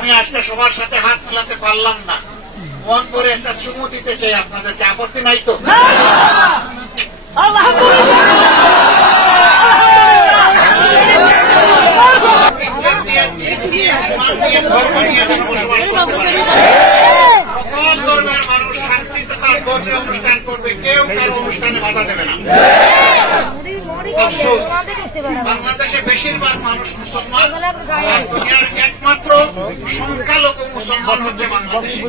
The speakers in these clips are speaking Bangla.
আমি আজকে সবার সাথে হাত মেলাতে পারলাম না, মন করে একটা চুমু দিতে চাই আপনাদেরকে, আপত্তি নাই তো? ধর্ম নিয়ে বসবাস করতে পারে, সকল ধর্মের মানুষ শান্তিতে তার ধর্মীয় অনুষ্ঠান করবে, কেউ কারো অনুষ্ঠানে বাধা দেবে না। বাংলাদেশে বেশিরভাগ মানুষ মুসলমান, আর দুনিয়ার একমাত্র সংখ্যালঘু মুসলমান হচ্ছে বাংলাদেশে।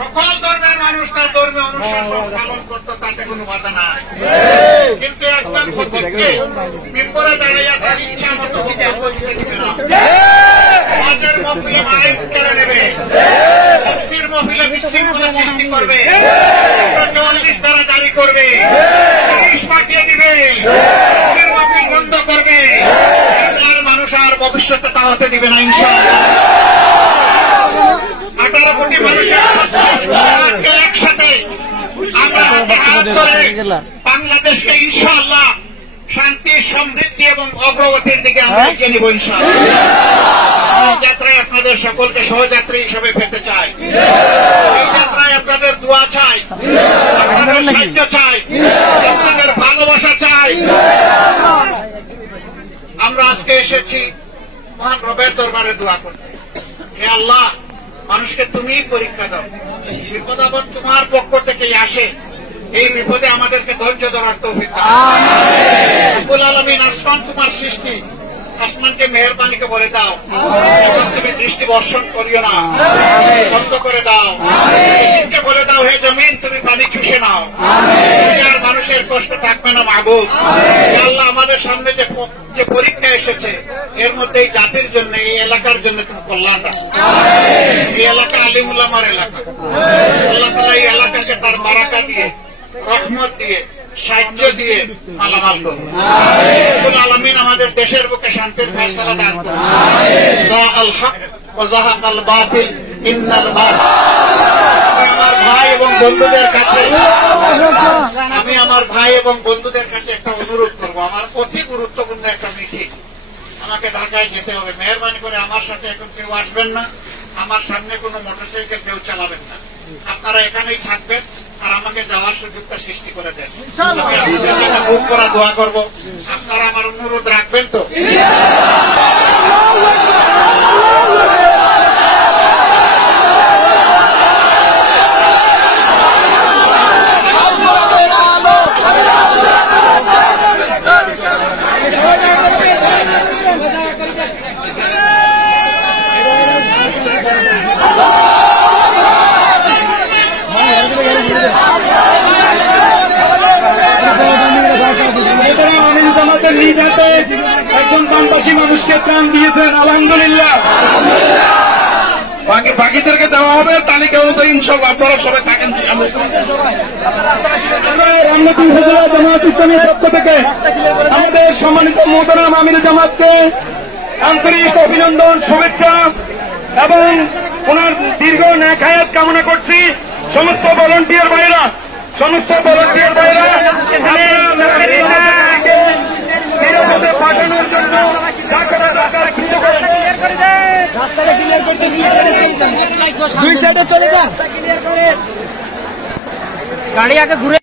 সকল ধর্মের মানুষ তার ধর্মীয় অনুষ্ঠান পালন করতো, তাতে কোনো বাধা নাই। কিন্তু একটা খতিবকে মিম্বরে দাঁড়াইয়া তার ইচ্ছা মতো বক্তব্য দিতে দিবে না। সমাজের মহফিলে মাইক কেড়ে নেবে, মুফতির মহফিলে বিশৃঙ্খলা সৃষ্টি করবে, 44 ধারা জারি করবে, পুলিশ পাঠিয়ে দিবে, মহফিল বন্ধ করবে। আর মানুষ আর ভবিষ্যতে তা হতে দিবে না ইনশাআল্লাহ। 18 কোটি মানুষের একসাথে আমরা হাত ধরে বাংলাদেশকে ইনশাআল্লাহ শান্তি, সমৃদ্ধি এবং অগ্রগতির দিকে আমরা এগিয়ে নিব ইনশাআল্লাহ। এই যাত্রায় আপনাদের সকলকে সহযাত্রী হিসেবে পেতে চাই। এই যাত্রায় আপনাদের দোয়া চাই, আপনাদের সাহায্য চাই, আপনাদের ভালোবাসা চাই। আমরা আজকে এসেছি মহান রবের দরবারে দোয়া করতে। হে আল্লাহ, মানুষকে তুমিই পরীক্ষা দাও, বিপদ আপদ তোমার পক্ষ থেকেই আসে, এই বিপদে আমাদেরকে ধৈর্য ধরার তৌফিক দাও। রব্বুল আলামিন, আসমান তোমার সৃষ্টি, আসমানকে মেহেরবানিকে বলে দাও এবং তুমি দৃষ্টি বর্ষণ করিও না, বন্ধ করে দাও। জমিনকে বলে দাও, হে জমিন তুমি পানি চুষে নাও, আর মানুষের কষ্ট থাকবে না মাহবুব। আল্লাহ, আমাদের সামনে যে পরীক্ষা এসেছে, এর মধ্যে এই জাতির জন্য, এই এলাকার জন্য তুমি কল্যাণ দাও। এই এলাকা আলিম উলামার এলাকা, আল্লাহ তাআলা এই এলাকাকে তার বারাকা দিয়ে, রহমত দিয়ে, সাহায্য দিয়ে মালামাল করুন। রব্বুল আলামিন আমাদের দেশের বুকে শান্তির ফয়সালা দান করুন। জাআল হক ওয়া যাহাকাল বাতিল ইন্নাল বাতিল। আমার ভাই এবং বন্ধুদের কাছে একটা অনুরোধ করব। আমার অতি গুরুত্বপূর্ণ একটা মিটিং, আমাকে ঢাকায় যেতে হবে। মেহরবানি করে আমার সাথে এখন কেউ আসবেন না, আমার সামনে কোনো মোটরসাইকেল কেউ চালাবেন না, আপনারা এখানেই থাকবেন আর আমাকে যাওয়ার সুযোগটা সৃষ্টি করে দেন। আমি আপনাদের জন্য বুক করা দোয়া করব, আপনারা আমার অনুরোধ রাখবেন তো? নিজ হাতে একজন বামবাসী মানুষকে ত্রাণ দিয়েছেন, আলহামদুলিল্লাহ। বাকিদেরকে দেওয়া হবে তালিকা অনুযায়ী ইনশাআল্লাহ। আপনারা সবাই থাকেন। রামনতুল উপজেলা জামায়াত ইসলামীর পক্ষ থেকে আমাদের সম্মানিত মোহতারাম আমির জামাতকে আন্তরিক অভিনন্দন, শুভেচ্ছা এবং ওনার দীর্ঘ নেক হায়াত কামনা করছি। সমস্ত ভলান্টিয়ার ভাইরা পাঠানোর জন্য রাস্তাটা ক্লিয়ার করতে 2 সাইডে চলে যান, গাড়ি আগে ঘুরে